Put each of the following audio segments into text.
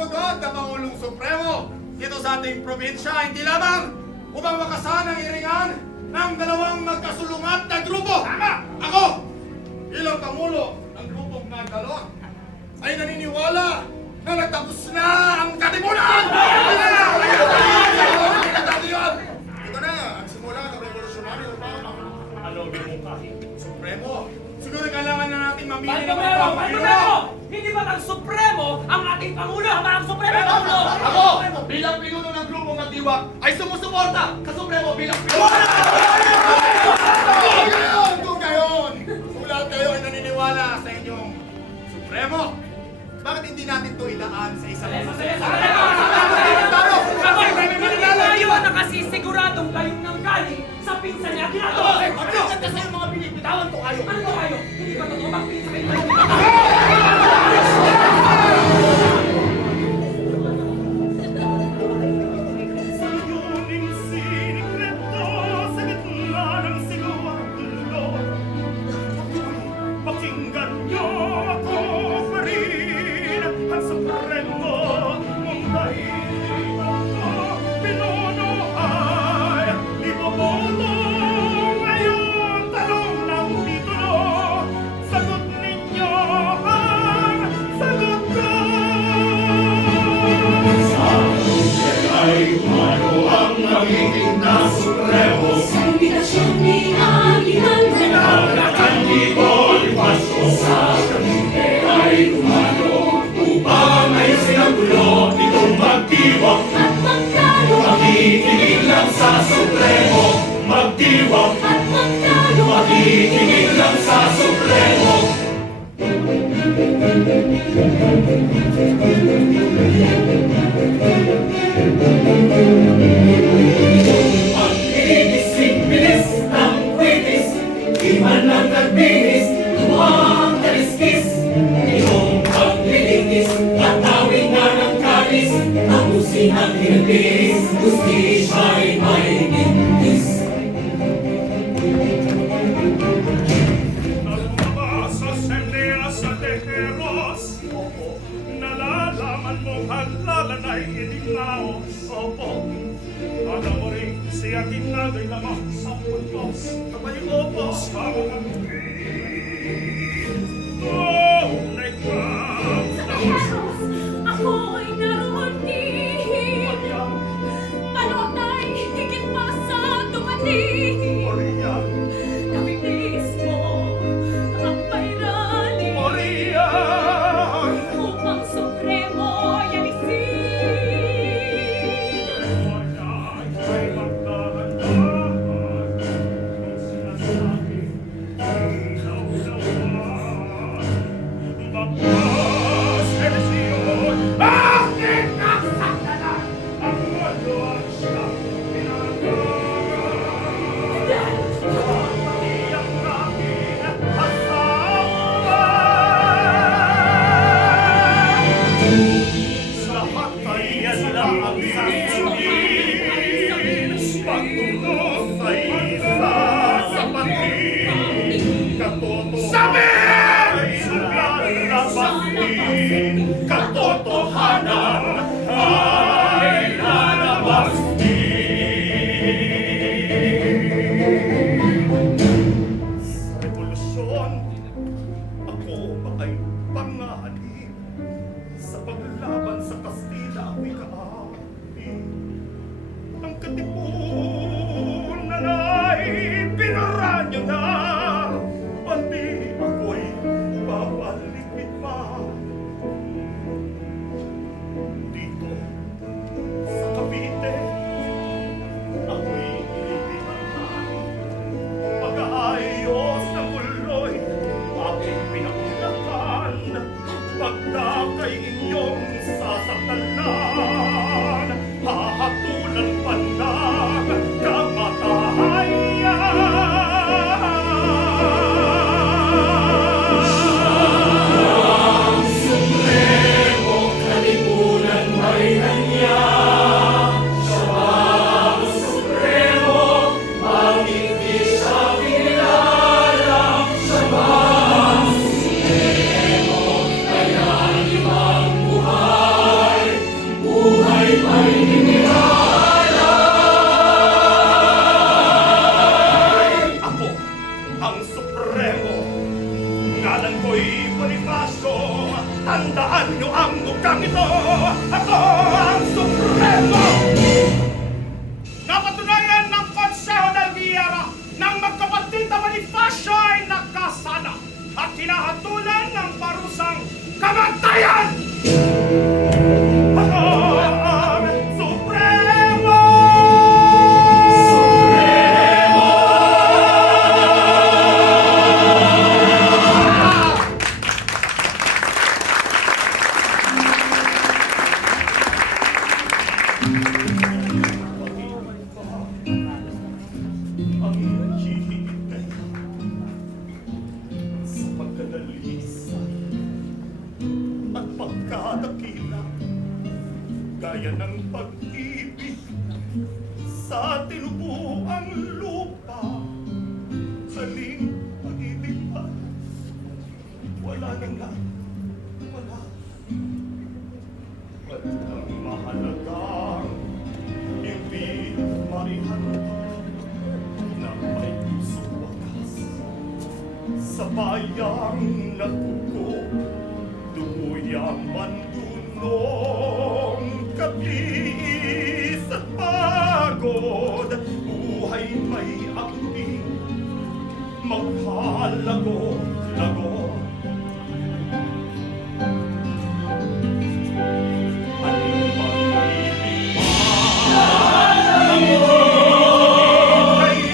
lugod na Pangulong Supremo dito sa ating probinsya, hindi lamang upang makasan ang iringan ng dalawang magkasulungat na grupo. Tama! Ako, bilang Pangulo ng grupong nagdalo, ay naniniwala na nagtapos na ang katipunan! Ito na, ang simula ng revolusyonaryo pa. Ano bimungkahi? Supremo, siguro kailangan na natin mamili ng Baldomero! Pangulo. Hindi ba ang Supremo ang ating Pangulo? Ang Supremo Pangulo! Ako, bilang pinuno ng grupong Magdiwang, ay sumusuporta sa Supremo bilang pinuno! Kung gayon, kung lahat kayo ay naniniwala sa inyong Supremo, bakit hindi natin ito idaan sa isang Kayo ang nakasisiguradong kayong nanggaling sa pinsan niya ginagawa! Magdiwang kasi yung mga binibitawan ko kayo! Ano ba kayo? Hindi ba totoo bang pinsan kayo? Sayuning sinikreto sa gitna ng siluang dulo. Pakinggan niyo ako pa rin ang Supremo mong dahilan. Pinuno ay iboboto ngayon tanong ng titulo. Sagot ninyo ang sagot ko. Ay ano ang nagiging na Supremo? Sa imbitasyon ni Alejandro, Ang kandido ni Pasko sa Cavite ay tumalo upang ayusin ang gulo nitong Magdiwang. at magtalo, Makikinig lang sa Supremo, Magdiwang. at magtalo, Makikinig lang sa Supremo. Ang bilis ng kwitis, di man lang nagbihis, luwang kaliskis. Iyong paglilitis, tatawin na ng kalis, tapusin ang hinagis, justisya'y may gintis. Nalumabas sa sendera sa teheros. Nalalaman mo halalan ay inignaos. Opo, alam mo rin siya ginagay lamang sa puntos. Kapag opo, sa mga tunay ka. Eros, ako ay naroon din. Panotay, higit pa sa dumating. Maria, Kami mismo ang pairali Maria, upang Supremo ay alisin. ay magdahan-dahan kung sinasabi ikaw naman. Baklas edisyon, bakit nasakdalan ang walo ang siyang pinagawa? Pati ang aking asawa. Sa lahat ay yan lang ang sasabihin. Pagtulos ay isa sa patin. Katotohanan ay lalabas din. Katotohanan ay lalabas din. Sa revolusyon, ako ay panganib. Sa paglaban sa Kastila ako'y kaawin. Ang katipunan ay pinara niyo na. Pati ako'y babalikpit pa. Dito sa Cavite, ako'y ililigatan. Pag-aayos ng guloy, aking pinakulakan. Pagdakay inyong sasaktalan, hahatulan pa ng kamatayan. Supremo, kalipunan may Ang hihintay sa pagkadalisay at pagkadakila gaya ng pag-ibig sa tinubuang lupa. Saling pag-ibig pa, wala na nga, wala. Ba't ang mahalagang hindi maihantay na may puso wakas sa bayang natuko, duguyang mandunong kapis at pagod, buhay may akting maghalago-lago. Ating pag-ibig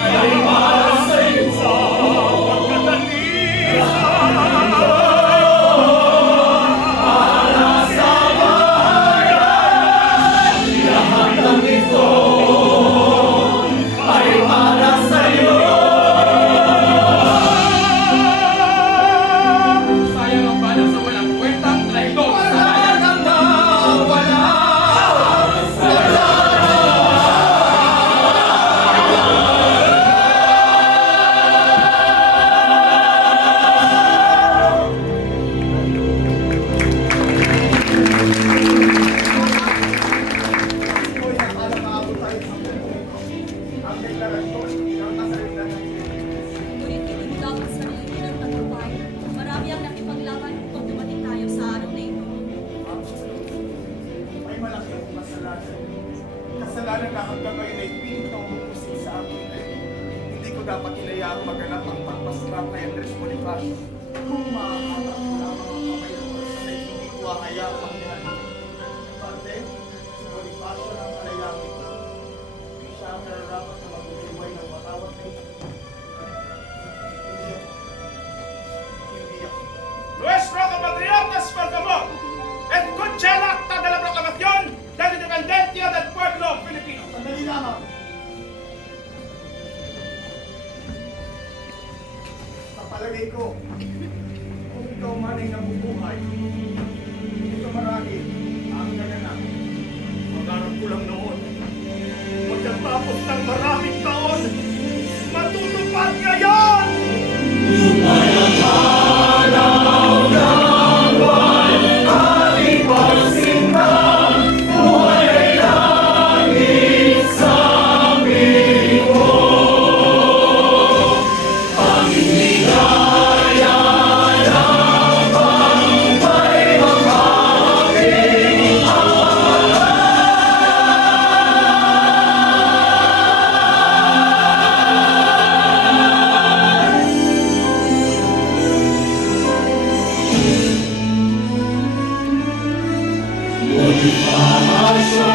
ay masayo sa pagkadalisay. Sayang ang bala sa walang kwentang traidor. Ngunit hindi dapat sa sarili ng tagumpay. Marami ang nakipaglaban upang dumating tayo sa araw na ito. May malaki ang kasalanan. Kasalanan na hanggang ngayon ay pinitong musik sa akin ay hindi ko dapat hinayaang maganap ang pagpasram kay Andres Bonifacio. Kung makakatak ko lamang ang kamay ng person ay hindi ko hahayaang mangyari. Parte, si Bonifacio ng kalayami ko. Siya ang nararapat na magbubuhay ng matawag na ito. Hindi ako. Hindi ako. Nuestro compatriotas por favor, escuche el acta de la proclamación de la independencia del pueblo filipino. Sandali lamang. Sa palagay ko, kung ikaw man ay nabubuhay, ito marami ang naganap. Pangarap ko lang noon, magkatapos ng maraming taon, matutupad ngayon! Bonifacio,